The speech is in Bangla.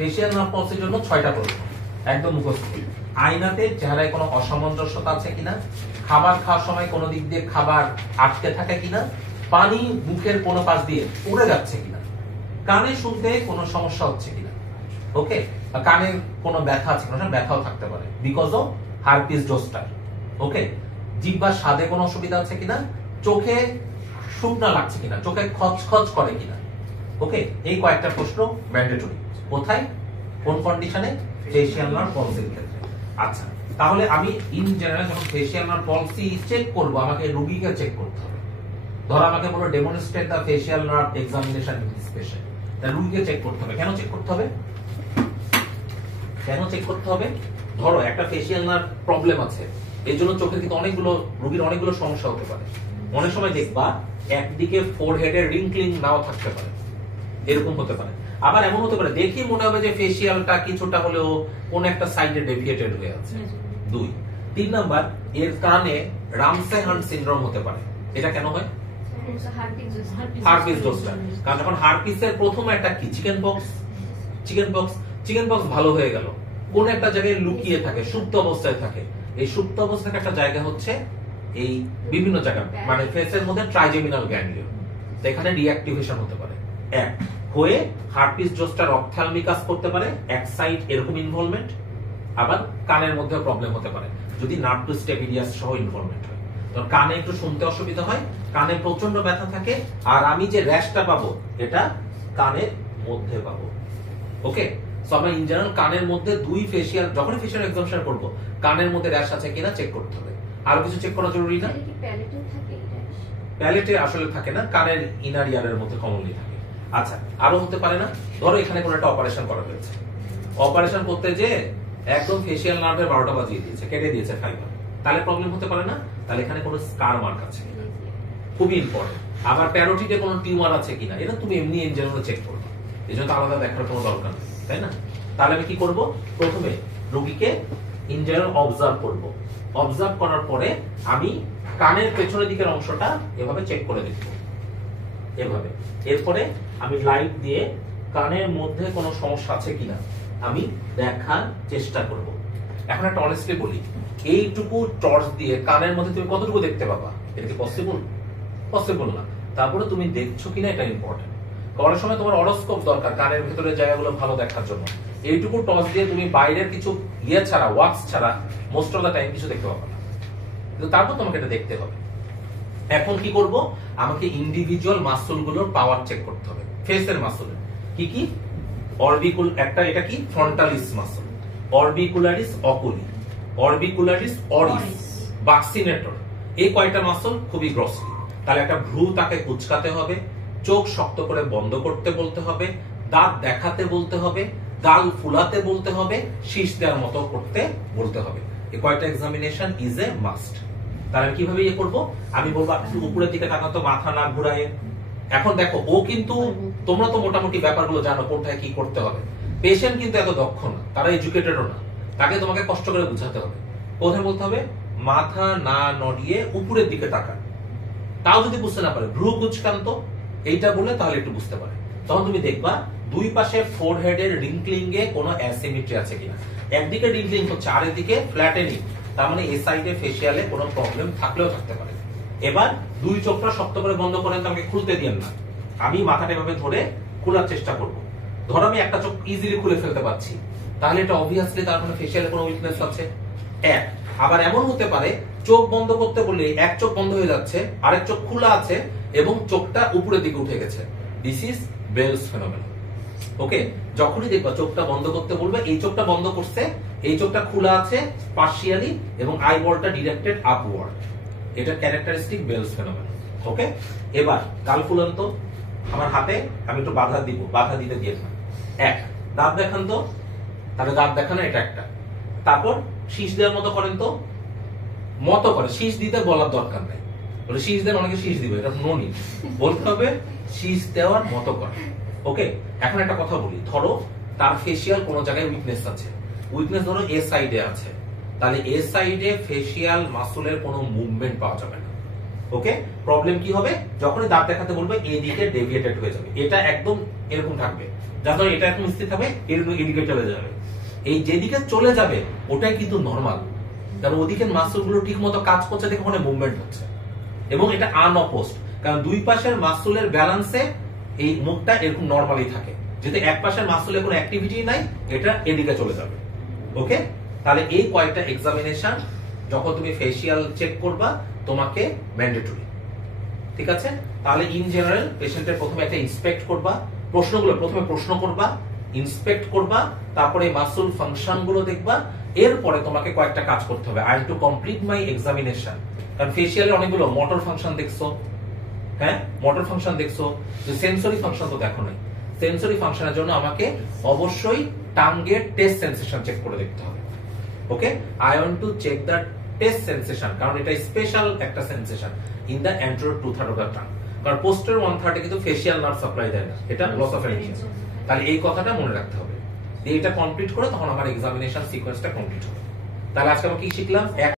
ফেসিয়াল নার্ভ পালসের জন্য 6টা প্রশ্ন একদম মুখস্থ। আয়নাতে চেহারায় কোনো অসামঞ্জস্যতা আছে কিনা, খাবার খাওয়ার সময় কোনো দিক দিয়ে খাবার আটকে থাকে কিনা, পানি মুখের কোনো পাশ দিয়ে উড়ে যাচ্ছে কিনা, কানে শুনতে কোনো সমস্যা হচ্ছে কিনা, ওকে, কানের কোনো ব্যথা আছে কিনা, ব্যথাও থাকতে পারে বিকজ অফ হারপিস জোস্টার, ওকে, জিহ্বার স্বাদে কোনো অসুবিধা আছে কিনা, চোখে শুকনা লাগছে কিনা, চোখে খচখচ করে কিনা, ওকে। এই কয়েকটা প্রশ্ন ম্যান্ডেটরি। কোথায়, কোন কন্ডিশনে? ফেসিয়াল নার্ভ পলসির ক্ষেত্রে। আচ্ছা, তাহলে আমি ইন জেনারেল যখন ফেসিয়াল নার্ভ পলসি চেক করব, আমাকে রোগীকে চেক করতে হবে। ধর আমাকে বলো demonstrate the facial nerve examination in this patient, তাহলে রোগীকে চেক করতে হবে। কেন চেক করতে হবে? কেন চেক করতে হবে? ধরো একটা ফেসিয়াল নার্ভ প্রবলেম আছে, এর জন্য চোখের কিন্তু অনেকগুলো রোগীর অনেকগুলো সমস্যা হতে পারে। অনেক সময় দেখবা একদিকে ফোরহেডের রিঙ্কলিং নাও থাকতে পারে, এরকম হতে পারে। আবার এমন হতে পারে দেখি মনে হবে যে ফেসিয়ালটা কিছুটা হলেও কোন একটা সাইডে ডেভিয়েটেড হয়ে আছে। 2 3 নাম্বার, এর কারণে রামসে হান্ট সিনড্রোম হতে পারে। এটা কেন হয়? Herpes zoster. কারণ যখন হারপিসের প্রথম একটা কি চিকেনপক্স ভালো হয়ে গেল, কোন একটা জায়গায় লুকিয়ে থাকে, সুপ্ত অবস্থায় থাকে। এই সুপ্ত অবস্থায় একটা জায়গা হচ্ছে এই বিভিন্ন জায়গা, মানে ফেসের মধ্যে ট্রাইজেমিনাল গ্যাংলিয়ন, এখানে রিঅ্যাক্টিভেশন হতে পারে। এক হয়ে হারপিস জোস্টার অপথ্যালমিকাস করতে পারে, এক সাইড এরকম ইনভলভমেন্ট। আবার কানের মধ্যে প্রবলেম হতে পারে যদি নার্ভ টু স্টেপিডিয়াস সহ ইনভলভমেন্ট হয়। তো কানে একটু শুনতে অসুবিধা হয়, কানে প্রচন্ড ব্যথা থাকে, আর আমি যে র্যাশটা পাবো এটা কানের মধ্যে পাবো, ওকে। সো আমরা ইন জেনারেল কানের মধ্যে যখনই ফেসিয়াল এক্সামিনেশন করব, কানের মধ্যে র্যাশ আছে কিনা চেক করতে হবে। আর কিছু চেক করা জরুরি না? প্যালেটে আসলে থাকে না, কানের ইনার ইয়ারের মধ্যে কমনলি থাকে। আচ্ছা, আরো হতে পারে না, ধরো এখানে কোনো একটা অপারেশন করা হয়েছে, অপারেশন করতে যে একদম ফেসিয়াল নার্ভের 12টা বাজিয়ে দিয়েছে, কেটে দিয়েছে ফাইবার, তাহলে প্রবলেম হতে পারে না? তাহলে এখানে কোনো স্কার মার্ক আছে কিনা, খুবই ইম্পর্টেন্ট। আবার প্যারোটিডে কোনো টিউমার আছে কিনা, এটা তুমি এমনি ইন জেনারেল চেক করবে, এই জন্য আলাদা দেখার কোনো দরকার নেই, তাই না? তাহলে আমি কি করব? প্রথমে রোগীকে ইন জেনারেল অবজার্ভ করব। অবজার্ভ করার পরে আমি কানের পেছনের দিকের অংশটা এভাবে চেক করে দেখব, এভাবে। এরপরে আমি লাইট দিয়ে কানের মধ্যে কোনো সমস্যা আছে কিনা আমি দেখার চেষ্টা করব। এখন একটা অনেস্টলি বলি, এইটুকু টর্চ দিয়ে কানের মধ্যে তুমি কতটুকু দেখতে পাবা? এটা কি পসিবল? পসিবল না। তারপরে তুমি দেখছো কিনা এটা ইম্পর্টেন্ট। করার সময় তোমার অরোস্কোপ দরকার কানের ভেতরে জায়গাগুলো ভালো দেখার জন্য। এইটুকু টর্চ দিয়ে তুমি বাইরের কিছু ছাড়া, ওয়াক্স ছাড়া মোস্ট অফ দ্য টাইম কিছু দেখতে পাবে না, কিন্তু তারপর তোমাকে এটা দেখতে হবে। এখন কি করব? আমাকে ইন্ডিভিজুয়াল মাসলগুলোর পাওয়ার চেক করতে হবে। ফেসের মাসল কি কি? এটা কি ফ্রন্টালিস মাসল, অরবিকুলারিস অকুলি, অরবিকুলারিস অরিস, বাক্সিনেটর। এই কয়টা মাসল খুবই গ্রসলি। তাহলে একটা ভ্রু তাকে কুচকাতে হবে, চোখ শক্ত করে বন্ধ করতে বলতে হবে, দাঁত দেখাতে বলতে হবে, গাল ফুলাতে বলতে হবে, শীষ দেওয়ার মতো করতে বলতে হবে। এই কয়টা এক্সামিনেশন ইজ এ মাস্ট। তাহলে কিভাবে ইয়ে করবো? আমি বলবো একটু উপরের দিকে তাকাতো, মাথা না ঘুরায়। এখন দেখো, ও কিন্তু, তোমরা তো মোটামুটি ব্যাপারগুলো জানো কোথায় কি করতে হবে। পেশেন্ট কিন্তু এত দক্ষ না, তারা এডুকেটেডও না, তাকে তোমাকে কষ্ট করে বুঝাতে হবে। কোথায় বলতে হবে? মাথা না নড়িয়ে উপরের দিকে তাকা। তাও যদি বুঝতে না পারে, ভ্রু কুচকান্ত এইটা বলে তাহলে একটু বুঝতে পারে। তখন তুমি দেখবা দুই পাশে ফোরহেডের রিঙ্কলিং এ কোনো অ্যাসিমেট্রি আছে কিনা। একদিকে রিঙ্কলিং হচ্ছে, আরেকদিকে ফ্ল্যাটেনিং, তার মানে এই সাইডে ফেসিয়ালে কোনো প্রবলেম থাকলেও থাকতে পারে। এবার দুই চোখটা শক্ত করে বন্ধ করেন, আমাকে খুলতে দিয়েন না। আমি মাথাটা এভাবে ধরে খোলার চেষ্টা করব। ধরো আমি একটা চোখ ইজিলি খুলে ফেলতে পারছি, তাহলে এটা অবভিয়াসলি তার মানে ফেসিয়ালে কোনো উইকনেস আছে। এক আবার এমন হতে পারে চোখ বন্ধ করতে বললে এক চোখ বন্ধ হয়ে যাচ্ছে, আরেক চোখ খোলা আছে এবং চোখটা উপরের দিকে উঠে গেছে। This is Bell's phenomenon. Okay, যখনই দেখবা চোখটা বন্ধ করতে বলবে, এই চোখটা বন্ধ করছে, এই চোখটা খোলা আছে পার্শিয়ালি এবং আইবলটা ডিরেক্টেড আপওয়ার্ড, এটা ক্যারেক্টারিস্টিক বেলস ফেনোমেনন। ওকে, এবার গাল ফুলান তো, আমার হাতে আমি একটু বাধা দিব, বাধা দিতে দিয়ে না। এক দাঁত দেখান তো, তাহলে দাঁত দেখানো এটা একটা। তারপর শীষ দেওয়ার মতো করেন তো, মতো করে, শীষ দিতে বলার দরকার নাই, বলে শীষ দেন, অনেকে শীষ দিবে, এটা নো নিড, বলতে হবে শীষ দেওয়ার মতো করে। ওকে, এখন একটা কথা বলি, ধরো তার ফেসিয়াল কোন জায়গায় উইকনেস আছে, উইকনেস ধরো এ সাইডে আছে, তাহলে এ সাইডে ফেসিয়াল মাসলের কোনো মুভমেন্ট পাওয়া যাবে না। ওকে, প্রবলেম কি হবে? যখনই দাঁত দেখাতে বলবে এদিকে ডেভিয়েটেড হয়ে যাবে, এটা একদম এরকম থাকবে, যখন এটা এখন স্থির থাকবে এদিকে চলে যাবে, এই যেদিকে চলে যাবে ওটাই কিন্তু নরমাল, কারণ ওদিকে মাসল গুলো ঠিক মতো কাজ করছে দেখে ওখানে মুভমেন্ট হচ্ছে, এবং এটা আনঅপোজড, কারণ দুই পাশের মাসুলের ব্যালেন্সে এই মুখটা এরকম নরমালি থাকে। যদি এক পাশের মাসুলে কোনো অ্যাক্টিভিটি নাই, এটা এদিকে চলে যাবে। ওকে, তাহলে এই কয়েকটা এক্সামিনেশন যখন তুমি ফেসিয়াল চেক করবা তোমাকে ম্যান্ডেটরি, ঠিক আছে? তাহলে ইন জেনারেল পেশেন্টের প্রথমে একটা ইন্সপেক্ট করবা, প্রশ্নগুলো প্রথমে প্রশ্ন করবা, ইন্সপেক্ট করবা, তারপরে মাসুল ফাংশন গুলো দেখবা, এরপরে তোমাকে কয়েকটা কাজ করতে হবে। I have to complete my examination, কারণ ফেসিয়ালের অনেকগুলো মোটর ফাংশন দেখছো, হ্যাঁ মোটর ফাংশন দেখছো, যে সেন্সরি ফাংশন তো দেখো নাই। সেন্সরি ফাংশনের জন্য আমাকে অবশ্যই টাঙ্গের টেস্ট সেন্সেশন চেক করে দেখতে হবে। Okay, I want to check the taste sensation, কারণ এটা স্পেশাল একটা sensation in the anterior 2/3 of the tongue, কারণ পোস্টেরিয়র 1/3 কিন্তু ফেসিয়াল নার্ভ সাপ্লাই দেয় না, এটা লস অফ এনার্জি। তাহলে এই কথাটা মনে রাখতে হবে। এটা কমপ্লিট করে তখন আমার এক্সামিনেশন সিকোয়েন্সটা কমপ্লিট হবে। তাহলে আজকে আমরা কি শিখলাম?